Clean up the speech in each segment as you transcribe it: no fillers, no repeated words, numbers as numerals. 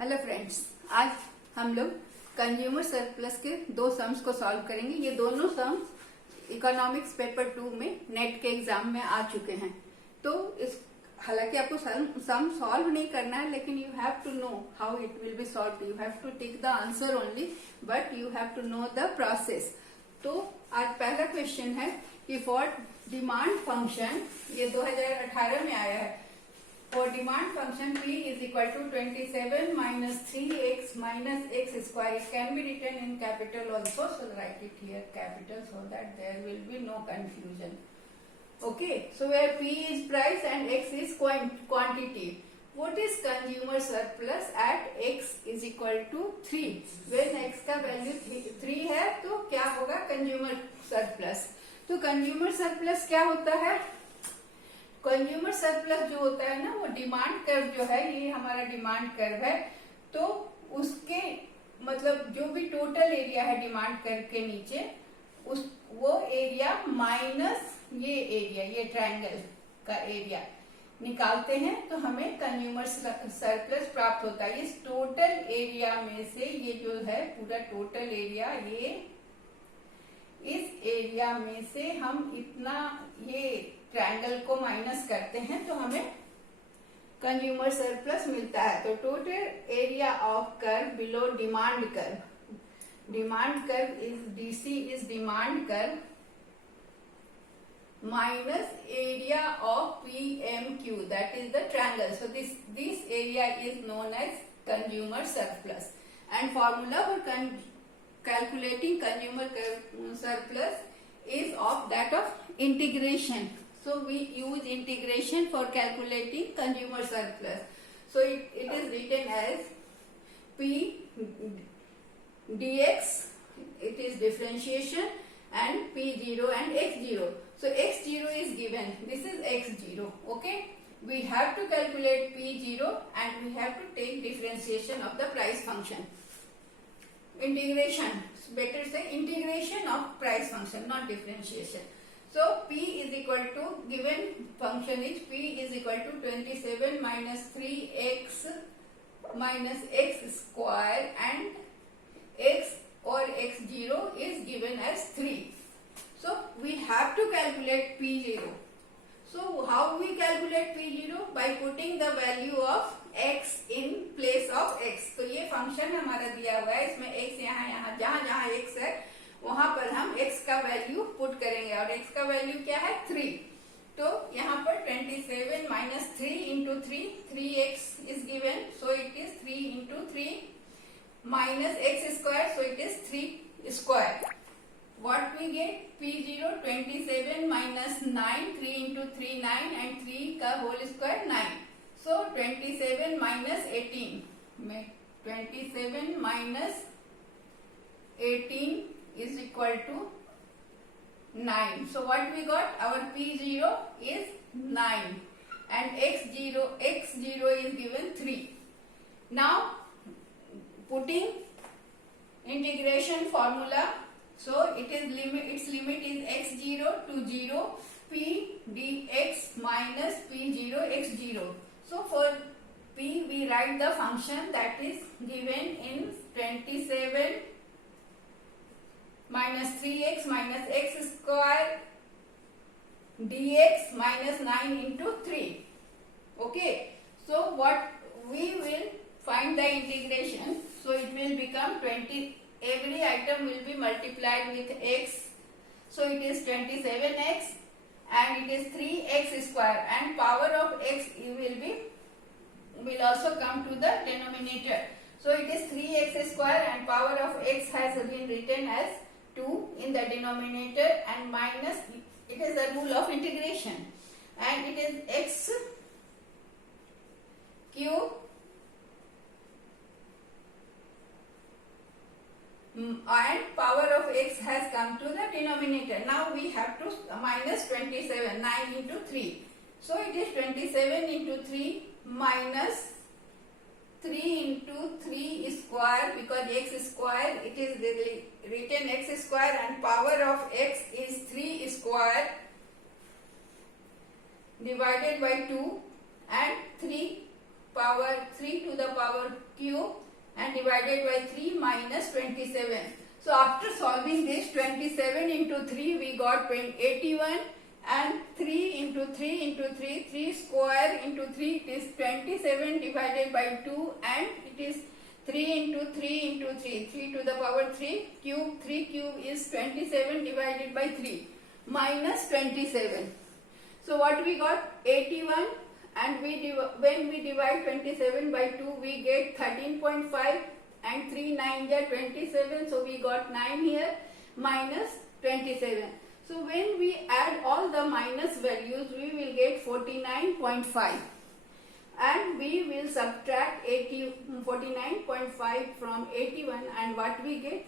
Hello friends, आज हम लोग कंज्यूमर सरप्लस के दो सम्स को सॉल्व करेंगे। ये दोनों सम्स इकोनॉमिक्स पेपर 2 में नेट के एग्जाम में आ चुके हैं। तो इस हालांकि आपको सम सॉल्व नहीं करना है, लेकिन you have to know how it will be solve. You have to take the answer only, but you have to know the process. तो आज पहला क्वेश्चन है कि फॉर डिमांड फंक्शन, ये 2018 में आया है। For demand function P is equal to 27 minus 3x minus x square. It can be written in capital also, so write it here capital so that there will be no confusion. Okay, so where P is price and x is quantity. What is consumer surplus at x is equal to 3? When x का value 3 है तो क्या होगा consumer surplus? तो consumer surplus क्या होता है? Consumer surplus जो होता है ना, वो डिमांड कर्व जो है, ये हमारा डिमांड कर्व है। तो उसके मतलब जो भी टोटल एरिया है डिमांड कर्व के नीचे, वो एरिया माइनस ये एरिया, ये ट्रायंगल का एरिया निकालते हैं तो हमें कंज्यूमर सरप्लस प्राप्त होता है। इस टोटल एरिया में से ये जो है पूरा टोटल एरिया, ये इस एरिया में से हम इतना ये ट्रायंगल को माइनस करते हैं तो हमें कंज्यूमर सरप्लस मिलता है। तो total area of curve below demand curve, demand curve is DC is demand curve minus area of PMQ, that is the triangle. So this area is known as consumer surplus. And formula for calculating consumer surplus is of that of integration. So we use integration for calculating consumer surplus. So it is written as P dx, it is differentiation, and P0 and x0. So x0 is given, this is x0, okay. We have to calculate P0 and we have to take differentiation of the price function. Integration, better say integration of price function, not differentiation. So P is equal to, given function is P is equal to 27 minus 3x minus x square, and x or x0 is given as 3. So we have to calculate P0. So how we calculate P0? By putting the value of x in place of x. तो ये function हमारा दिया हुआ है, इसमें x यहाँ जहाँ x है वहां पर हम x का वैल्यू पुट करेंगे, और x का वैल्यू क्या है 3। तो यहाँ पर 27 minus 3 into 3x is given, so it is 3 into 3 minus x square, so it is 3 square. What we get? P0 27 minus 9, 3 into 3 9, and 3 का whole square 9. So 27 minus 18 में 27 minus 18 is equal to 9. So what we got? Our P0 is 9 and x0 is given 3. Now putting integration formula, so it is its limit is x0 to 0, P dx minus P0 x0. So for P we write the function that is given in 27 minus 3x minus x square dx minus 9 into 3. Okay, so what we will find the integration, so it will become 20. Every item will be multiplied with x, so it is 27x and it is 3x square, and power of x will also come to the denominator. So it is 3x square and power of x has been written as 2 in the denominator, and minus, it is the rule of integration, and it is x cube and power of x has come to the denominator. Now we have to minus 27, 9 into 3. So it is 27 into 3 minus 3 into 3 square, because x square, it is written x square and power of x is 3 square divided by 2, and 3 power 3 to the power cube and divided by 3 minus 27. So after solving this, 27 into 3 we got 81, and 3 into 3 into 3, 3 square into 3, it is 27 divided by 2, and it is 3 into 3 into 3, 3 to the power 3 cube, 3 cube is 27 divided by 3 minus 27. So what we got? 81, and when we divide 27 by 2 we get 13.5, and 3 9 are 27, so we got 9 here minus 27. So when we add all the minus values we will get 49.5, and we will subtract 49.5 from 81, and what we get?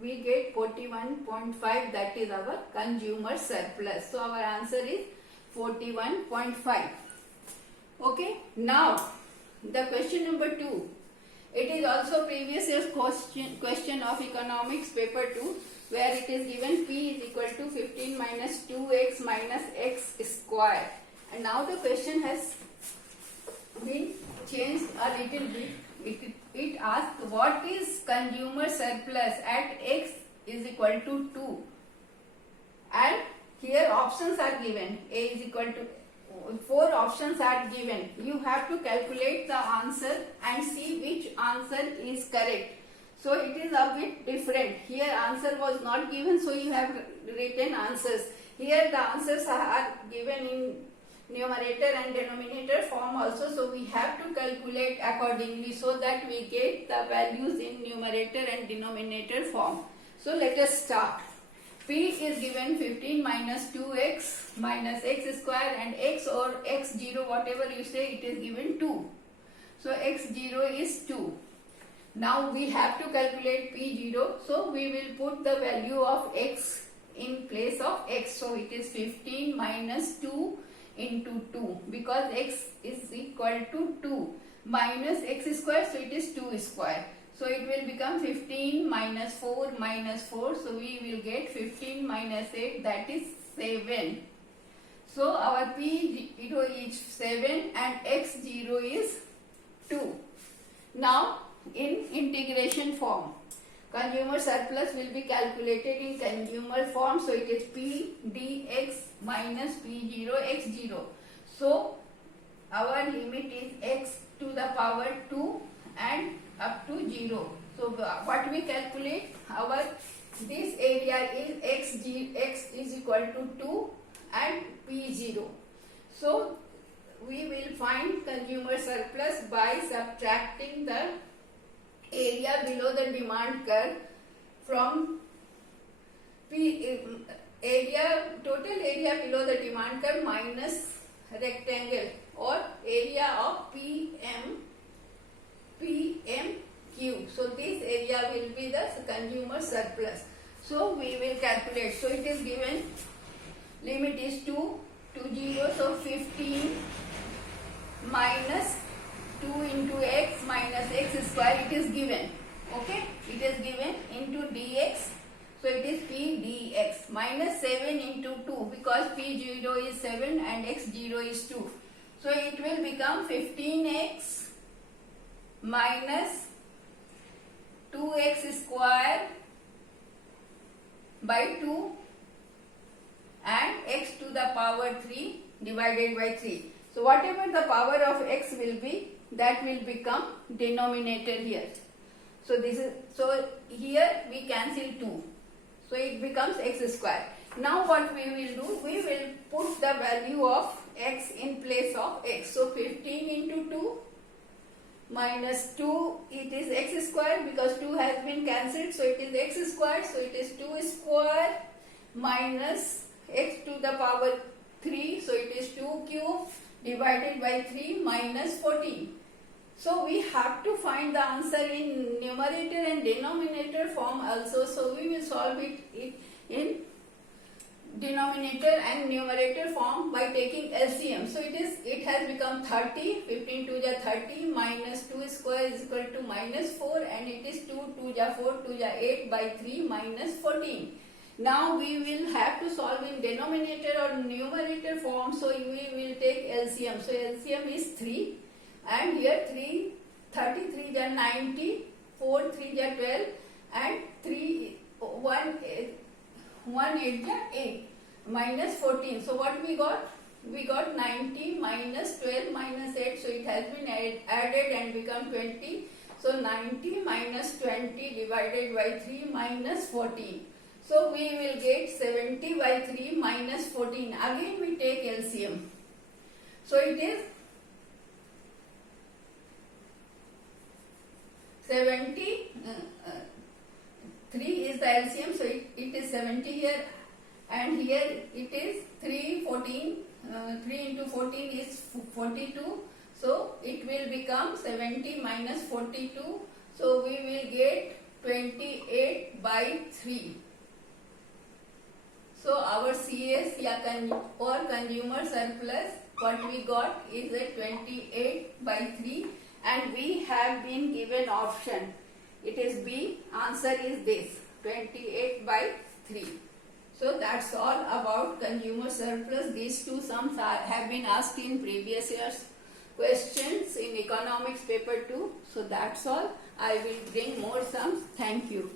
We get 41.5, that is our consumer surplus. So our answer is 41.5. Okay, now the question number 2. It is also previous year's question of economics paper 2, where it is given P is equal to 15 minus 2x minus x square. And now the question has been changed a little bit. It asks what is consumer surplus at x is equal to 2. And here options are given. A is equal to 4 options are given. You have to calculate the answer and see which answer is correct. So it is a bit different. Here answer was not given, so you have written answers. Here the answers are given in numerator and denominator form also, so we have to calculate accordingly so that we get the values in numerator and denominator form. So let us start. P is given 15 minus 2x minus x square, and x or x0 whatever you say, it is given 2. So x0 is 2. Now we have to calculate P0, so we will put the value of x in place of x. So it is 15 minus 2 into 2, because x is equal to 2 minus x square, so it is 2 square. So it will become 15 minus 4 minus 4, so we will get 15 minus 8, that is 7. So our P0 is 7 and x0 is 2. Now in integration form, consumer surplus will be calculated in consumer form, so it is P dx minus P0 x0. So our limit is x to the power 2 and up to 0. So what we calculate, our this area is x is equal to 2 and P0. So we will find consumer surplus by subtracting the area below the demand curve from total area below the demand curve minus rectangle or area of PMQ. So this area will be the consumer surplus. So we will calculate. So it is given limit is 2 to 0. So 15 minus 2 into x minus x square, it is given. Okay, it is given into dx. So it is p dx minus 7 into 2, because p0 is 7 and x0 is 2. So it will become 15x minus 2x square by 2 and x to the power 3 divided by 3. So whatever the power of x will be, that will become denominator here. So this is, so here we cancel 2. So it becomes x square. Now what we will do, we will put the value of x in place of x. So 15 into 2 minus 2, it is x square, because 2 has been cancelled, so it is x square, so it is 2 square minus x to the power 3, so it is 2 cube divided by 3 minus 14. So we have to find the answer in numerator and denominator form also, so we will solve it in denominator and numerator form by taking LCM. So it has become 30, 15 to the 30 minus 2 square is equal to minus 4, and it is 2 to the 4 to the 8 by 3 minus 14. Now we will have to solve in denominator or numerator form, so we will take LCM. So LCM is 3. and here 3 33 are 90, 4 3 are 12, and 3 1 8 are 8 minus 14. So what we got? We got 90 minus 12 minus 8, so it has been added and become 20. So 90 minus 20 divided by 3 minus 14. So we will get 70 by 3 minus 14. Again we take LCM. So it is 70. 3 is the LCM, so it is 70 here, and here it is 3 14. 3 into 14 is 42. So it will become 70 minus 42. So we will get 28 by 3. So our CS or consumer surplus, what we got is a 28 by 3, and we have been given option. It is B. Answer is this, 28 by 3. So that's all about consumer surplus. These two sums have been asked in previous year's questions in economics paper 2. So that's all. I will bring more sums. Thank you.